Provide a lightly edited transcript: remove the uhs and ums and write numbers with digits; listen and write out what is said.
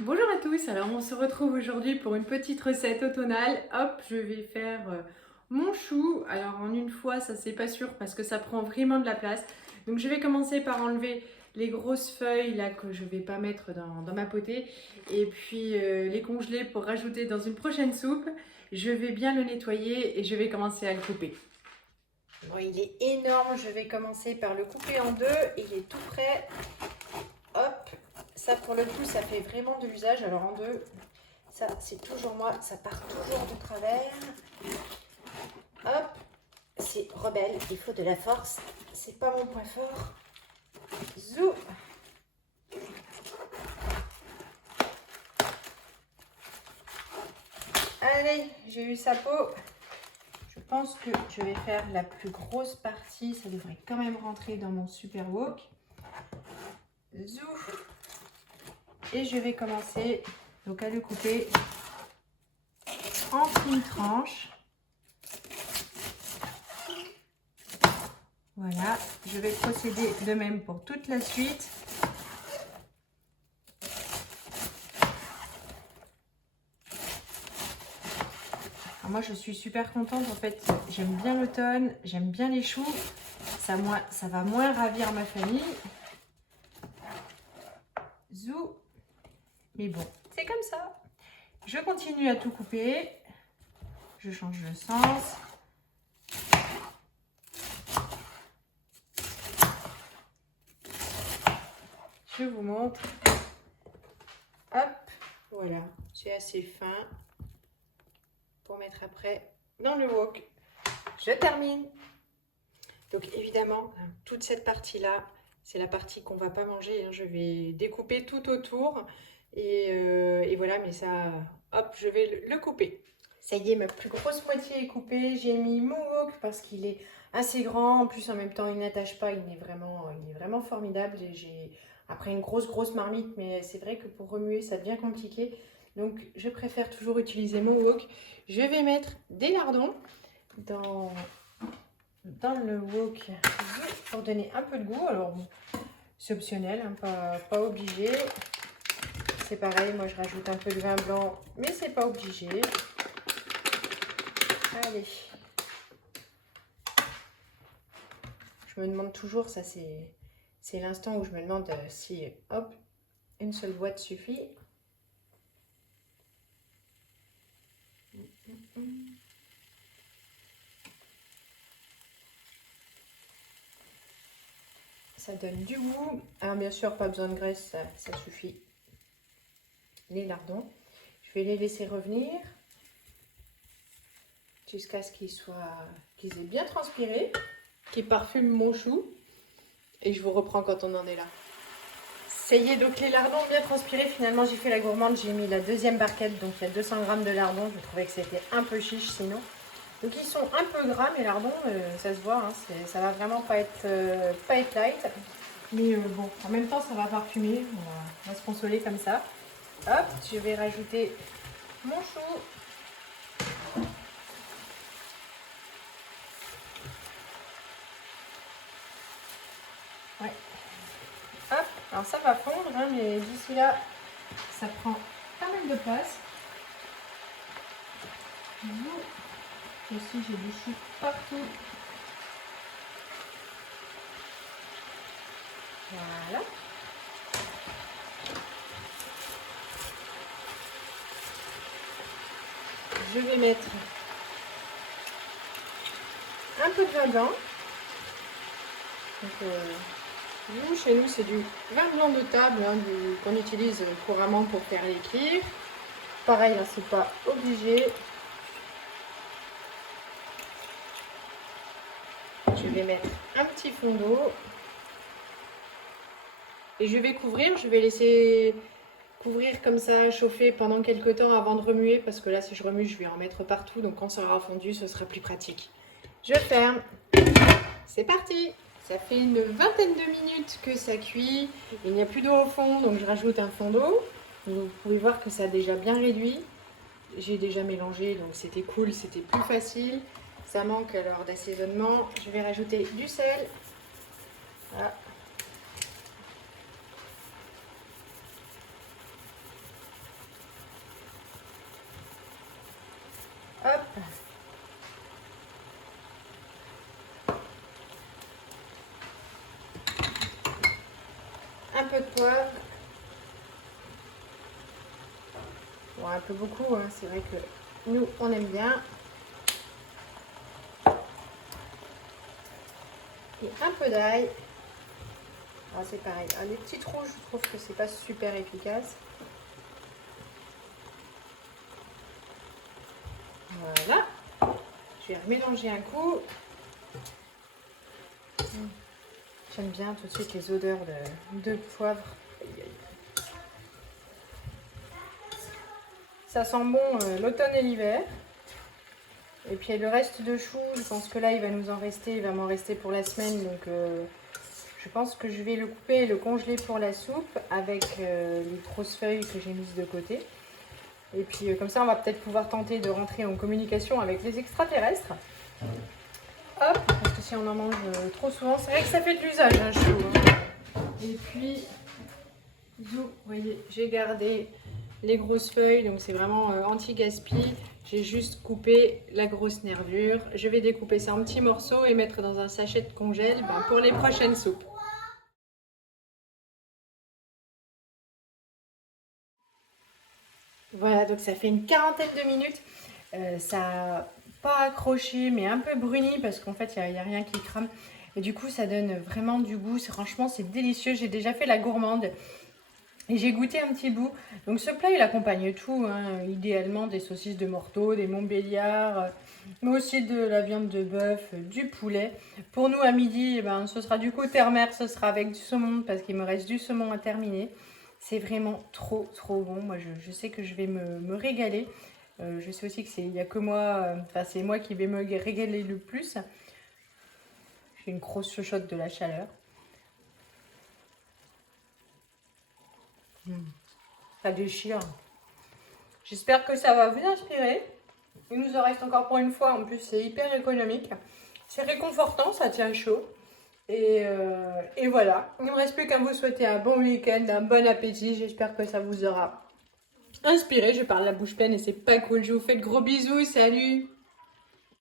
Bonjour à tous, alors on se retrouve aujourd'hui pour une petite recette automnale. Hop, je vais faire mon chou. Alors en une fois, ça c'est pas sûr parce que ça prend vraiment de la place. Donc je vais commencer par enlever les grosses feuilles là que je vais pas mettre dans ma potée et puis les congeler pour rajouter dans une prochaine soupe. Je vais bien le nettoyer et je vais commencer à le couper. Bon, il est énorme, je vais commencer par le couper en deux, il est tout prêt. Hop, ça pour le coup ça fait vraiment de l'usage. Alors en deux, ça c'est toujours moi, ça part toujours de travers. Hop, c'est rebelle, il faut de la force, c'est pas mon point fort. Zou. Allez, j'ai eu sa peau. Je pense que je vais faire la plus grosse partie, ça devrait quand même rentrer dans mon super wok. Zou. Et je vais commencer donc à le couper en fines tranches. Voilà, je vais procéder de même pour toute la suite. Alors moi, je suis super contente. En fait, j'aime bien l'automne, j'aime bien les choux. Ça va moins ravir ma famille. Zou. Mais bon, c'est comme ça. Je continue à tout couper. Je change de sens. Je vous montre. Hop, voilà. C'est assez fin pour mettre après dans le wok. Je termine. Donc évidemment, toute cette partie-là, c'est la partie qu'on ne va pas manger. Je vais découper tout autour. Et voilà, mais ça, hop, je vais le couper. Ça y est, ma plus grosse moitié est coupée. J'ai mis mon wok parce qu'il est assez grand. En plus, en même temps, il n'attache pas. Il est vraiment formidable. J'ai après une grosse marmite, mais c'est vrai que pour remuer, ça devient compliqué. Donc, je préfère toujours utiliser mon wok. Je vais mettre des lardons dans le wok pour donner un peu de goût. Alors, c'est optionnel, hein, pas obligé. C'est pareil, moi je rajoute un peu de vin blanc, mais c'est pas obligé. Allez. Je me demande toujours, ça c'est l'instant où je me demande si, hop, une seule boîte suffit. Ça donne du goût. Alors bien sûr, pas besoin de graisse, ça suffit. Les lardons. Je vais les laisser revenir jusqu'à ce qu'ils aient bien transpiré, qu'ils parfument mon chou. Et je vous reprends quand on en est là. Ça y est, donc les lardons bien transpirés. Finalement, j'ai fait la gourmande. J'ai mis la deuxième barquette. Donc, il y a 200 grammes de lardons. Je trouvais que c'était un peu chiche sinon. Donc, ils sont un peu gras, mes lardons. Ça se voit. Hein, ça va vraiment pas être light. Mais bon, en même temps, ça va parfumer. On va se consoler comme ça. Hop, je vais rajouter mon chou. Ouais. Hop, alors ça va fondre, hein, mais d'ici là, ça prend pas mal de place. Aussi, j'ai du chou partout. Voilà. Je vais mettre un peu de vin blanc. Donc, nous, chez nous, c'est du vin blanc de table hein, qu'on utilise couramment pour faire les cuire. Pareil, hein, c'est pas obligé. Je vais mettre un petit fond d'eau. Et je vais couvrir, je vais laisser couvrir comme ça, chauffer pendant quelques temps avant de remuer. Parce que là, si je remue, je vais en mettre partout. Donc quand ça aura fondu, ce sera plus pratique. Je ferme. C'est parti! Ça fait une vingtaine de minutes que ça cuit. Il n'y a plus d'eau au fond, donc je rajoute un fond d'eau. Vous pouvez voir que ça a déjà bien réduit. J'ai déjà mélangé, donc c'était cool, c'était plus facile. Ça manque alors d'assaisonnement. Je vais rajouter du sel. Voilà. peu de poivre. Bon, un peu beaucoup, hein. C'est vrai que nous, on aime bien. Et un peu d'ail. C'est pareil. Les petits trous, je trouve que c'est pas super efficace. Voilà. Je vais remélanger un coup. J'aime bien tout de suite les odeurs de poivre. Ça sent bon l'automne et l'hiver. Et puis le reste de choux, je pense que là il va nous en rester, il va m'en rester pour la semaine. Donc je pense que je vais le couper et le congeler pour la soupe avec les grosses feuilles que j'ai mises de côté. Et puis comme ça on va peut-être pouvoir tenter de rentrer en communication avec les extraterrestres. Hop, parce que si on en mange trop souvent, c'est vrai que ça fait de l'usage un chou. Hein. Et puis, vous voyez, j'ai gardé les grosses feuilles, donc c'est vraiment anti-gaspi. J'ai juste coupé la grosse nervure. Je vais découper ça en petits morceaux et mettre dans un sachet de congèle pour les prochaines soupes. Voilà, donc ça fait une quarantaine de minutes. Ça n'a pas accroché, mais un peu bruni parce qu'en fait, il n'y a rien qui crame. Et du coup, ça donne vraiment du goût. Franchement, c'est délicieux. J'ai déjà fait la gourmande et j'ai goûté un petit bout. Donc ce plat, il accompagne tout. Hein. Idéalement, des saucisses de Morteau, des Montbéliards, mais aussi de la viande de bœuf, du poulet. Pour nous, à midi, ce sera du coup terre-mer. Ce sera avec du saumon parce qu'il me reste du saumon à terminer. C'est vraiment trop, trop bon. Moi, je sais que je vais me régaler. Je sais aussi qu'il n'y a que moi, c'est moi qui vais me régaler le plus. J'ai une grosse chochotte de la chaleur. Ça déchire. J'espère que ça va vous inspirer. Il nous en reste encore pour une fois. En plus, c'est hyper économique. C'est réconfortant, ça tient chaud. Et voilà. Il ne me reste plus qu'à vous souhaiter un bon week-end, un bon appétit. J'espère que ça vous aura inspiré. Je parle la bouche pleine et c'est pas cool. Je vous fais de gros bisous. Salut!